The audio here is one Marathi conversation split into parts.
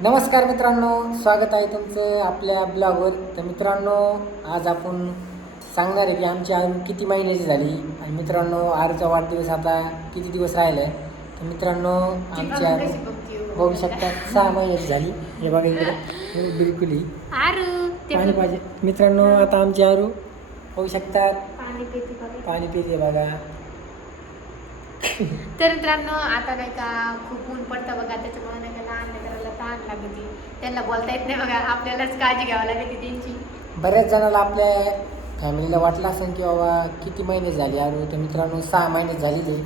नमस्कार मित्रांनो, स्वागत आहे तुमचं आपल्या ब्लॉगवर. तर मित्रांनो, आज आपण सांगणार आहे की आमची आरू किती महिन्याची झाली. आणि मित्रांनो, आरूचा वाढदिवस आता किती दिवस राहिला आहे. तर मित्रांनो, आमची आरू बघू शकता 6 महिन्याची झाली. हे बघा इकडे बिलकुल ही पाणी पाहिजे. मित्रांनो, आता आमची आरू बघू शकतात पाणी पिते बघा. तर मित्रांनो, आता नाही का खूप ऊन पडतं बघा, त्याच्यामुळे नाही का लहान लेकराला तहान लागते, त्यांना बोलता येत नाही बघा, आपल्यालाच काळजी घ्यावी लागते त्यांची. बऱ्याच जणाला आपल्या फॅमिलीला वाटलं असेल की बाबा किती महिने झाले आरू. तर मित्रांनो, 6 महिने झालेले,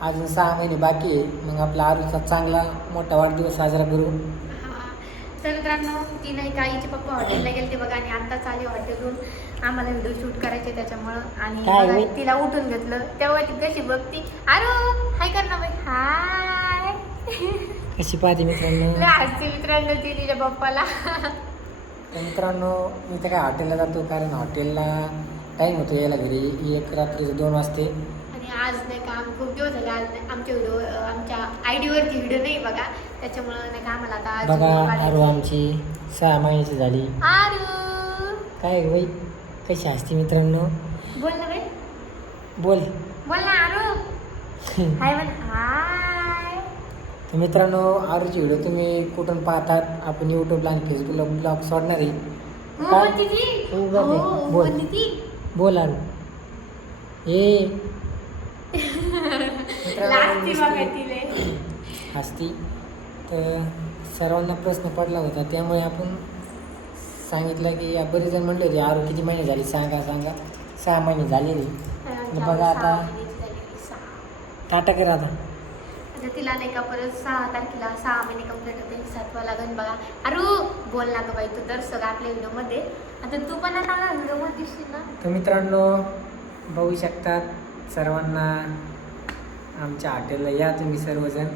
अजून 6 महिने बाकी आहे. मग आपला आरूचा चांगला मोठा वाढदिवस साजरा करू. तर मित्रांनो, ती नाही का हिचे पप्पा हॉटेलला गेले ते बघा, आणि आत्ताच आले हॉटेलहून. आम्हाला व्हिडिओ शूट करायचे त्याच्यामुळं, आणि बघा, तिला उठून घेतलं तेव्हा ती कशी बघती. आरू हाय कर ना बाई, हाय. कशी पाहते मित्रांनो. हसते मित्रांनो ती तिच्या पप्पाला. तर मित्रांनो, मी तर काय हॉटेलला जातो, कारण हॉटेलला टाईम होतो यायला घरी. 1 रात्रीचे 2 वाजते. आणि आज नाही का आम्ही खूप दिवस झाले, आज आमच्या व्हिडिओ आमच्या आयडीवरती व्हिडिओ नाही बघा, त्याच्यामुळं नाही का आम्हाला आता आज बघा आरू आमची 6 महिन्याची झाली. आरू काय बाई कशी असते मित्रांनो. बोल ना बाई, बोल बोल ना आरू. हाय म्हण, हाय. तर मित्रांनो, आरूची व्हिडिओ तुम्ही कुठून पाहतात. आपण यूट्यूबला आणि फेसबुकला ब्लॉग सोडणार आहे. हो काय? बोलती ती. हो, हो बोलते. बोल. बोलती ती. बोल आरू. ए लाजती बघा तिले. हसती. तर सर्वांना प्रश्न पडला होता, त्यामुळे आपण सांगितलं की बरेच जण म्हणले होते आरू किती महिने झाले सांगा. 6 महिने झालेली. बघा आता टाटा करा आता. आता तिला नाही का परत 6 तारखेला 6 महिने कंप्लीट होते, 7वा लागन बघा. अरू बोल ना ग बाई, तू तर सगळं आपल्या व्हिडिओमध्ये. आता तू पण आता व्हिडिओमध्ये दिसशील ना. तर मित्रांनो, बघू शकतात सर्वांना आमच्या हॉटेलला या तुम्ही सर्वजण.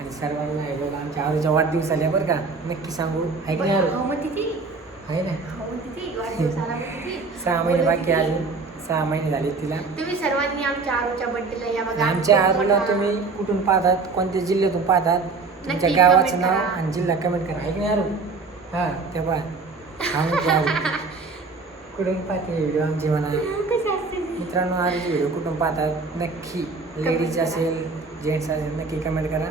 आणि सर्वांना हे बघा आमच्या आरूच्या वाढदिवसाला बरं का, नक्की सांगू आहे की नाही आरू. हो म्हणते ती, आहे ना. हो म्हणते ती, वाढदिवसाला म्हणते ती. 6 महिने बाकी आहे, अजून 6 महिने झाले तिला. तुम्ही सर्वांनी आमच्या आरूच्या बर्थडेला या बघा. आमच्या आरूला तुम्ही कुठून पाहतात, कोणत्या जिल्ह्यातून पाहतात, तुमच्या नक्की गावाचं comment नाव करा. आणि जिल्हा कमेंट करा आहे की नाही आरू. हां तेव्हा कुठून पाहते व्हिडिओ आमची म्हणा. कशी असते ती? मित्रांनो, आरूची व्हिडिओ कुठून पाहतात नक्की, लेडीज असेल जेंट्स असेल, नक्की कमेंट करा.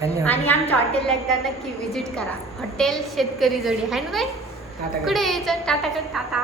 धन्यवाद. आणि आमच्या हॉटेलला एकदा नक्की व्हिजिट करा. हॉटेल शेतकरी जोडी आहे ना बाई. टाटा करा. कुठे यायचं? टाटा कर, टाटा.